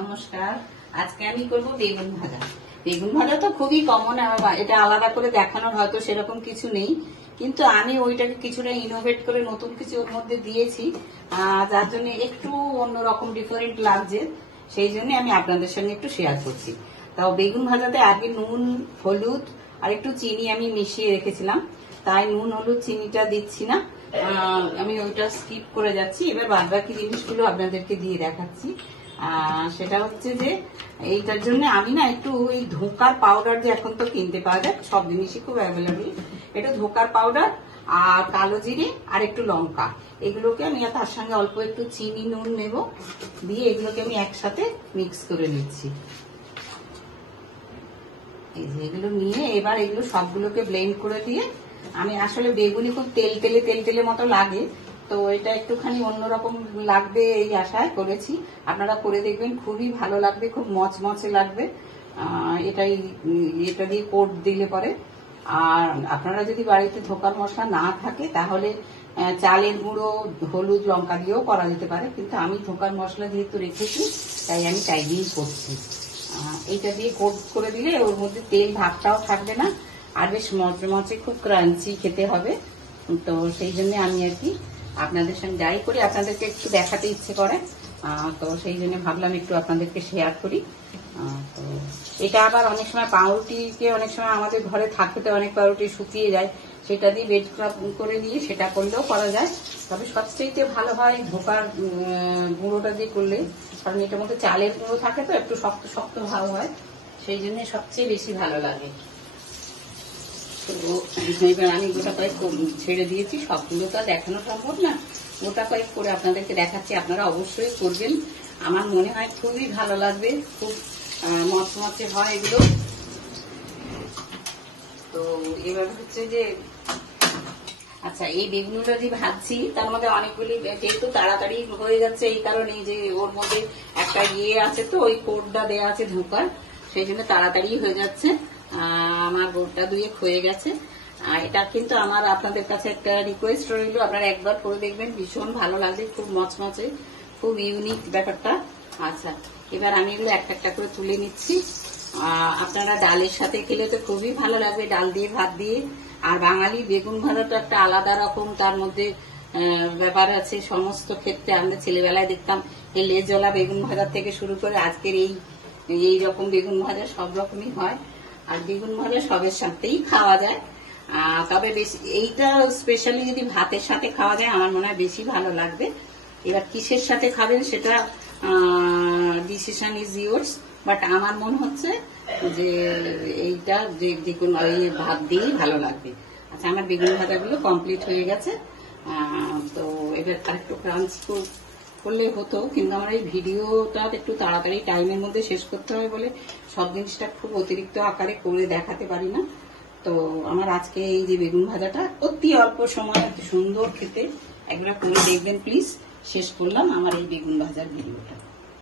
নমস্কার। আজকে আমি করব বেগুন ভাজা। বেগুন ভাজা তো খুবই কমন, এটা আলাদা করে দেখানোর হয়তো সেরকম কিছু নেই, কিন্তু আমি ওইটাকে কিছুটা ইনোভেট করে নতুন কিছু ওর মধ্যে দিয়েছি, যার জন্য একটু অন্যরকম ডিফারেন্ট লাগছে। সেই জন্য আমি আপনাদের সঙ্গে একটু শেয়ার করছি। তাও বেগুন ভাজাতে আগে নুন, হলুদ আর একটু চিনি আমি মিশিয়ে রেখেছিলাম, তাই নুন, হলুদ, চিনিটা দিচ্ছি না, আমি ওইটা স্কিপ করে যাচ্ছি। এবার বাদ বাকি জিনিসগুলো আপনাদেরকে দিয়ে দেখাচ্ছি। সেটা হচ্ছে যে এইটার জন্য আমি না একটু ওই ধোকার পাউডার, যে এখন তো কিনতে পাওয়া যায়, সব জিনিসই খুব অ্যাভেলেবল, এটা ধোকার পাউডার আর কালো জিরে আর একটু লঙ্কা, এগুলোকে আমি তার সঙ্গে অল্প একটু চিনি, নুন নেব, দিয়ে এগুলোকে আমি একসাথে মিক্স করে নিচ্ছি। এই যে এগুলো নিয়ে এবার এগুলো সবগুলোকে ব্লেন্ড করে দিয়ে, আমি আসলে বেগুনি খুব তেল তেলে মতো লাগে, তো এটা একটুখানি অন্যরকম লাগবে এই আশায় করেছি। আপনারা করে দেখবেন, খুবই ভালো লাগবে, খুব মচমচে লাগবে এটা দিয়ে কোট দিলে পরে। আর আপনারা যদি বাড়িতে ধোকার মশলা না থাকে তাহলে চালের গুঁড়ো, হলুদ, লঙ্কা দিয়েও করা যেতে পারে, কিন্তু আমি ধোকার মশলা যেহেতু রেখেছি তাই আমি তাই দিয়েই করছি। এইটা দিয়ে কোট করে দিলে ওর মধ্যে তেল ভাবটাও থাকবে না, আর বেশ মচমচে, খুব ক্রাঞ্চি খেতে হবে। তো সেই জন্য আমি আর কি আপনাদের সঙ্গে যাই করি আপনাদেরকে একটু দেখাতে ইচ্ছে করে, তো সেই জন্য ভাবলাম একটু আপনাদেরকে শেয়ার করি। তো এটা আবার অনেক সময় পাউরুটিকে, অনেক সময় আমাদের ঘরে থাকে তো অনেক পাউরুটি শুকিয়ে যায়, সেটা দিয়ে বেড করে দিয়ে সেটা করলেও করা যায়। তবে সবচেয়ে ভালো হয় ধোকার গুঁড়োটা দিয়ে করলে, কারণ এটার মধ্যে চালের গুঁড়ো থাকে তো একটু শক্ত শক্ত ভাব হয়, সেই জন্য সবচেয়ে বেশি ভালো লাগে। তো এবার আমি গোটা কয়েক ছেড়ে দিয়েছি, সবগুলো তো দেখানো সম্ভব না, গোটা কয়েক করে আপনাদেরকে দেখাচ্ছি। আপনারা অবশ্যই করবেন, আমার মনে হয় খুবই ভালো লাগবে, খুব মচমচে হয় এগুলো। তো এবার হচ্ছে যে আচ্ছা, এই বেগুনগুলো যে ভাজছি তার মধ্যে অনেকগুলি, যেহেতু তাড়াতাড়ি হয়ে যাচ্ছে এই কারণে যে ওর মধ্যে একটা আছে তো, ওই কোটটা দেওয়া আছে ধোকার, সেই জন্য তাড়াতাড়ি হয়ে যাচ্ছে। আমার গোটা দুয়েক হয়ে গেছে। এটা কিন্তু আমার আপনাদের কাছে একটা রিকোয়েস্ট রইল, আপনারা একবার করে দেখবেন, ভীষণ ভালো লাগবে, খুব মচমচে, খুব ইউনিক ব্যাপারটা। আচ্ছা, এবার আমি এগুলো একটা একটা করে তুলে নিচ্ছি। আপনারা ডালের সাথে খেলে তো খুবই ভালো লাগবে, ডাল দিয়ে, ভাত দিয়ে। আর বাঙালি বেগুন ভাজা তো একটা আলাদা রকম, তার মধ্যে ব্যাপার আছে সমস্ত ক্ষেত্রে। আমরা ছেলেবেলায় দেখতাম এই লেজওয়ালা বেগুন ভাজার থেকে শুরু করে আজকের এই রকম বেগুন ভাজা, সব রকমই হয়। আর বেগুন ভাজা সবের সাথেই খাওয়া যায়, তবে বেশি এইটা স্পেশালি যদি ভাতের সাথে খাওয়া যায় আমার মনে হয় বেশি ভালো লাগবে। এবার কিসের সাথে খাবেন সেটা ডিসিশন ইজ ইয়োর্স, বাট আমার মনে হচ্ছে যে এইটা যে কোনো ভাত দিয়েই ভালো লাগবে। আচ্ছা, আমার বেগুন ভাজাগুলো কমপ্লিট হয়ে গেছে। তো এবার আরেকটু ক্রাঞ্চ করলে হতো, কিন্তু আমার এই ভিডিওটা একটু তাড়াতাড়ি টাইমের মধ্যে শেষ করতে হবে বলে সব জিনিসটা খুব অতিরিক্ত আকারে করে দেখাতে পারি না। তো আমার আজকে এই যে বেগুন ভাজাটা অতি অল্প সময় সুন্দর খেতে, একবার করে দেখবেন প্লিজ। শেষ করলাম আমার এই বেগুন ভাজার ভিডিওটা।